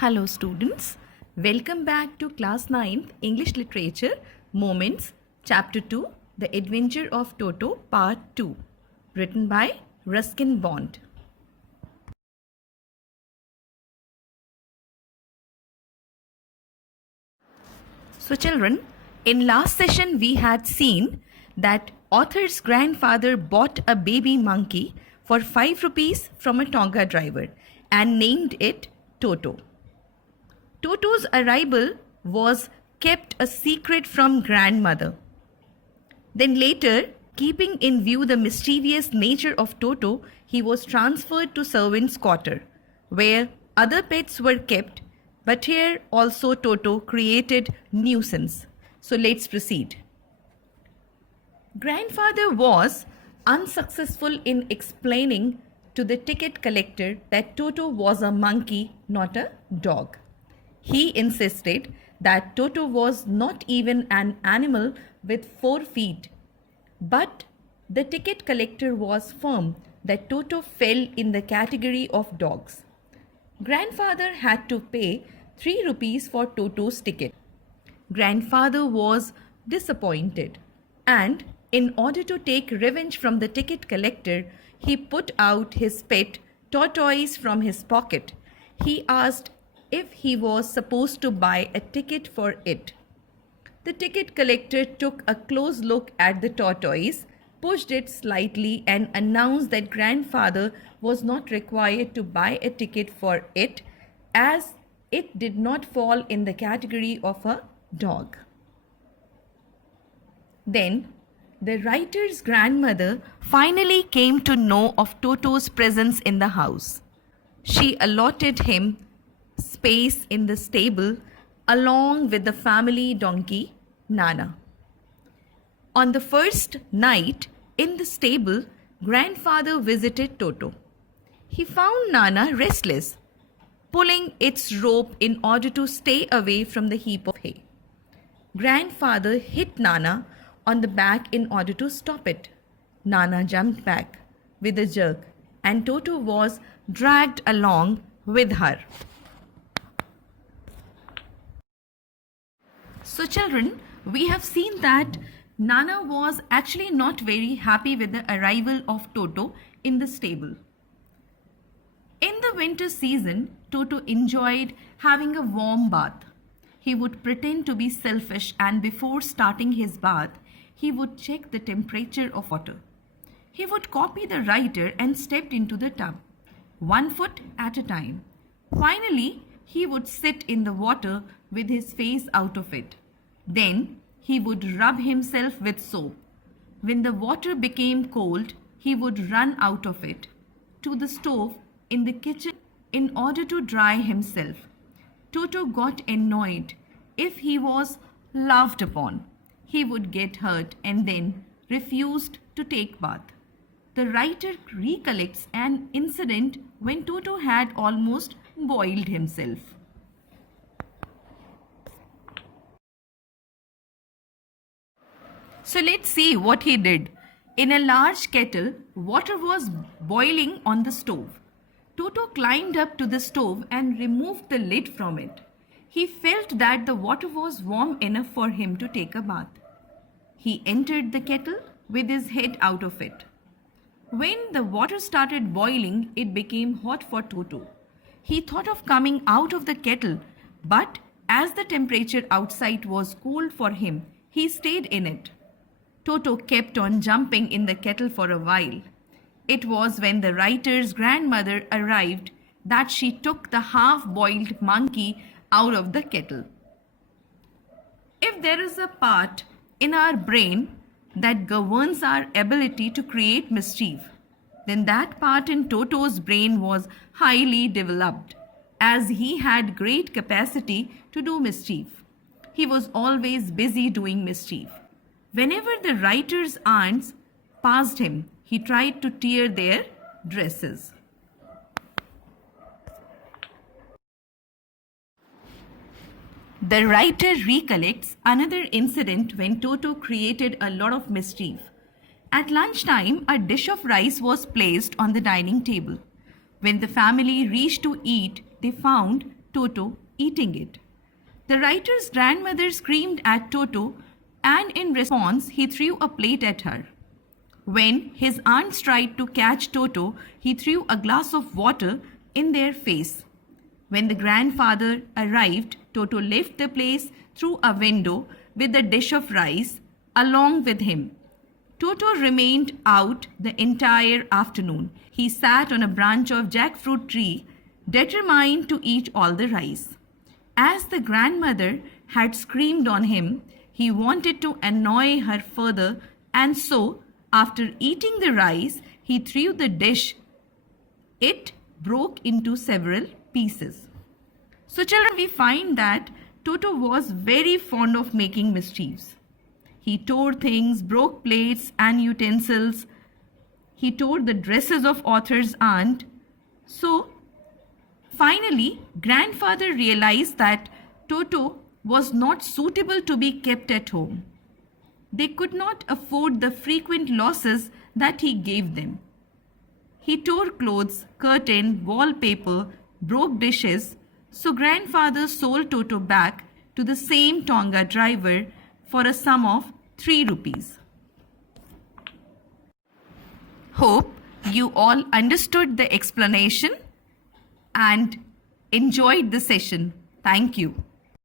Hello students, welcome back to class 9th English Literature Moments Chapter 2 The Adventure of Toto Part 2 written by Ruskin Bond. So children, in last session we had seen that author's grandfather bought a baby monkey for 5 rupees from a Tonga driver and named it Toto. Toto's arrival was kept a secret from grandmother. Then later, keeping in view the mischievous nature of Toto, he was transferred to servant's quarter, where other pets were kept, but here also Toto created nuisance. So let's proceed. Grandfather was unsuccessful in explaining to the ticket collector that Toto was a monkey, not a dog. He insisted that Toto was not even an animal with 4 feet. But the ticket collector was firm that Toto fell in the category of dogs. Grandfather had to pay 3 rupees for Toto's ticket. Grandfather was disappointed, and in order to take revenge from the ticket collector, he put out his pet tortoise from his pocket. He asked if he was supposed to buy a ticket for it. The ticket collector took a close look at the tortoise, pushed it slightly, and announced that grandfather was not required to buy a ticket for it, as it did not fall in the category of a dog. Then the writer's grandmother finally came to know of Toto's presence in the house. She allotted him space in the stable along with the family donkey Nana. On the first night in the stable, grandfather visited Toto. He found Nana restless, pulling its rope in order to stay away from the heap of hay. Grandfather hit Nana on the back in order to stop it. Nana jumped back with a jerk, and Toto was dragged along with her. So children, we have seen that Nana was actually not very happy with the arrival of Toto in the stable. In the winter season, Toto enjoyed having a warm bath. He would pretend to be selfish, and before starting his bath, he would check the temperature of water. He would copy the writer and stepped into the tub, 1 foot at a time. Finally, he would sit in the water with his face out of it. Then he would rub himself with soap. When the water became cold, he would run out of it to the stove in the kitchen in order to dry himself. Toto got annoyed if he was laughed upon. He would get hurt and then refused to take bath. The writer recollects an incident when Toto had almost boiled himself. So let's see what he did. In a large kettle, water was boiling on the stove. Toto climbed up to the stove and removed the lid from it. He felt that the water was warm enough for him to take a bath. He entered the kettle with his head out of it. When the water started boiling, it became hot for Toto. He thought of coming out of the kettle, but as the temperature outside was cold for him, he stayed in it. Toto kept on jumping in the kettle for a while. It was when the writer's grandmother arrived that she took the half-boiled monkey out of the kettle. If there is a part in our brain that governs our ability to create mischief, then that part in Toto's brain was highly developed, as he had great capacity to do mischief. He was always busy doing mischief. Whenever the writer's aunts passed him, he tried to tear their dresses. The writer recollects another incident when Toto created a lot of mischief. At lunchtime, a dish of rice was placed on the dining table. When the family reached to eat, they found Toto eating it. The writer's grandmother screamed at Toto, and in response, he threw a plate at her. When his aunts tried to catch Toto, he threw a glass of water in their face. When the grandfather arrived, Toto left the place through a window with a dish of rice along with him. Toto remained out the entire afternoon. He sat on a branch of jackfruit tree, determined to eat all the rice. As the grandmother had screamed on him, he wanted to annoy her further, and so, after eating the rice, he threw the dish. It broke into several pieces. So, children, we find that Toto was very fond of making mischiefs. He tore things, broke plates and utensils. He tore the dresses of author's aunt. So, finally, grandfather realized that Toto was not suitable to be kept at home. They could not afford the frequent losses that he gave them. He tore clothes, curtain, wallpaper, broke dishes, so grandfather sold Toto back to the same Tonga driver for a sum of 3 rupees. Hope you all understood the explanation and enjoyed the session. Thank you.